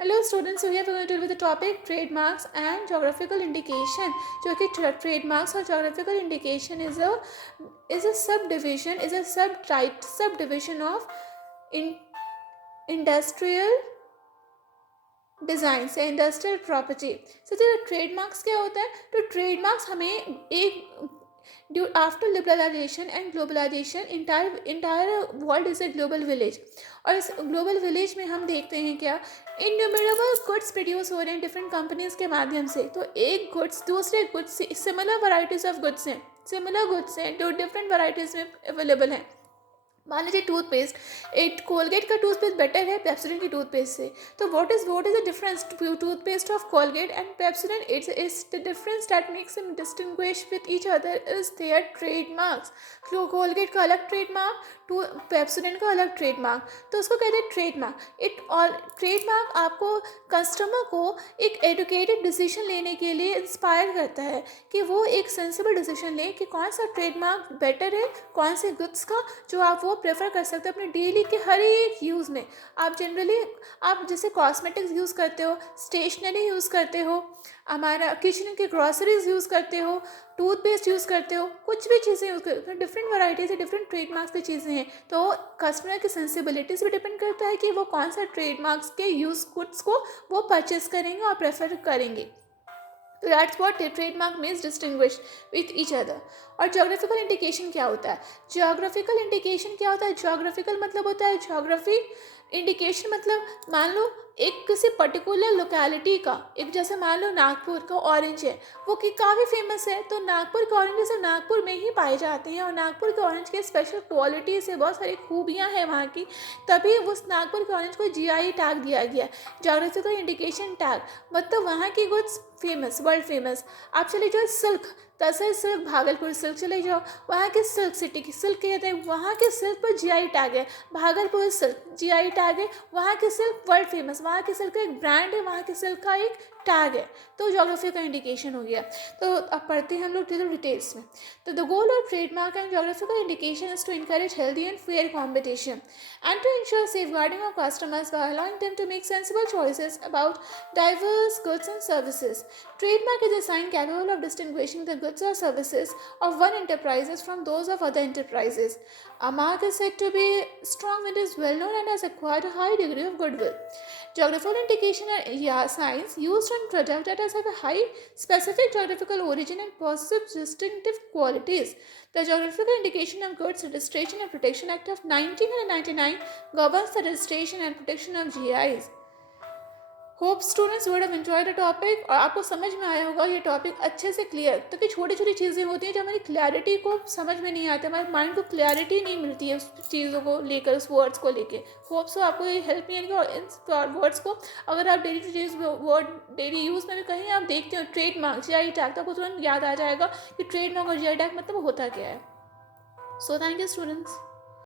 Hello students, so here we are going to deal with the topic trademarks and geographical indication. जो कि trademarks और geographical indication is a subdivision, is a subdivision of industrial design से industrial property से। तो trademarks क्या होता है? तो ट्रेडमार्क्स हमें एक after liberalisation and globalisation entire world is a global village, और इस ग्लोबल विलेज में हम देखते हैं क्या इन्यूमरेबल गुड्स प्रोड्यूस हो रहे हैं डिफरेंट कंपनीज के माध्यम से। तो एक गुड्स दूसरे गुड्स से सिमिलर वैराइटीज़ ऑफ गुड्स हैं, सिमिलर गुड्स हैं जो डिफरेंट वैराइटीज़ में अवेलेबल हैं। मान लीजिए टूथपेस्ट, एक कोलगेट का टूथपेस्ट बेटर है पेप्सोडेंट की टूथपेस्ट से। तो what is the difference toothpaste of Colgate and Pepsodent? It's the difference that makes them distinguish with each other is their trademarks. Colgate का अलग ट्रेडमार्क, पेप्सोडेंट का अलग ट्रेडमार्क, तो उसको कहते हैं ट्रेडमार्क। ट्रेडमार्क आपको कस्टमर को एक एडुकेटेड डिसीजन लेने के लिए इंस्पायर करता है कि वो एक सेंसिबल डिसीजन लें कि कौन सा ट्रेडमार्क बेटर है, कौन से गुड्स का जो आप वो प्रेफर कर सकते हो अपने डेली के हर एक यूज़ में। आप जनरली आप जैसे कॉस्मेटिक्स यूज़ करते हो, स्टेशनरी यूज़ करते हो, हमारा किचन के ग्रॉसरीज यूज़ करते हो, टूथपेस्ट यूज़ करते हो, कुछ भी चीज़ें यूज़ करते हो, डिफरेंट वैराइटीज़ डिफरेंट ट्रेडमार्क्स की चीज़ें हैं। तो कस्टमर की सेंसिबिलिटीज़ भी डिपेंड करता है कि वो कौन सा ट्रेडमार्क्स के यूज़ गुड्स को वो परचेस करेंगे और प्रेफर करेंगे। तो that's what trademark means distinguish with each other. और जोग्राफिकल इंडिकेशन क्या होता है? जोग्राफिकल इंडिकेशन क्या होता है? जोग्राफिकल मतलब होता है ज्योग्राफी, इंडिकेशन मतलब मान लो एक किसी पर्टिकुलर लोकेलिटी का, एक जैसे मान लो नागपुर का ऑरेंज है, वो कि काफ़ी फेमस है, तो नागपुर के ऑरेंज सिर्फ नागपुर में ही पाए जाते हैं और नागपुर के ऑरेंज के स्पेशल क्वालिटी से बहुत सारी खूबियाँ हैं वहाँ की, तभी उस नागपुर के ऑरेंज को जीआई टैग दिया गया, जोग्राफिकल इंडिकेशन टैग। मतलब वहाँ की गुड्स फेमस, वर्ल्ड फेमस। आप चले जाओ सिल्क, तसर सिल्क, भागलपुर सिल्क चले जाओ, वहाँ के सिल्क सिटी की सिल्क कहते हैं, वहाँ के सिल्क पर जीआई टैग है। भागलपुर सिल्क जीआई टैग है, वहाँ की सिल्क वर्ल्ड फेमस, वहाँ की सिल्क का एक ब्रांड है, वहाँ की सिल्क का एक टैग है। तो ज्योग्राफी का इंडिकेशन हो गया। तो अब पढ़ते हैं हम लोग डिटेल्स में। तो the goal of trademark and geographical indication is to encourage healthy and fair competition and to ensure safeguarding of customers by allowing them to make sensible choices about diverse goods and services. Trademark is a sign capable of distinguishing the goods or services of one enterprise from those of other enterprises. A mark is said to be strong when it is well known and has acquired a high degree of goodwill. Geographical indication are signs used on products that have a high specific geographical origin and possess distinctive qualities. The Geographical Indication of Goods Registration and Protection Act of 1999 governs the registration and protection of GIs. Hope students would have enjoyed the topic, और आपको समझ में आया होगा ये topic अच्छे से clear. तो कि छोटी छोटी चीज़ें होती हैं जो हमारी क्लैरिटी को समझ में नहीं आती, हमारे माइंड को क्लैरिटी नहीं मिलती है उस चीज़ों को लेकर, उस वर्ड्स को लेकर। होप सो आपको ये हेल्प नहीं है। और इन वर्ड्स को अगर आप डेली यूज़ में भी कहीं आप देखते हो ट्रेडमार्क, जीआई टैग, तो आपको तुरंत याद आ जाएगा कि ट्रेडमार्क और जीआई टैग मतलब होता क्या है। So thank you students.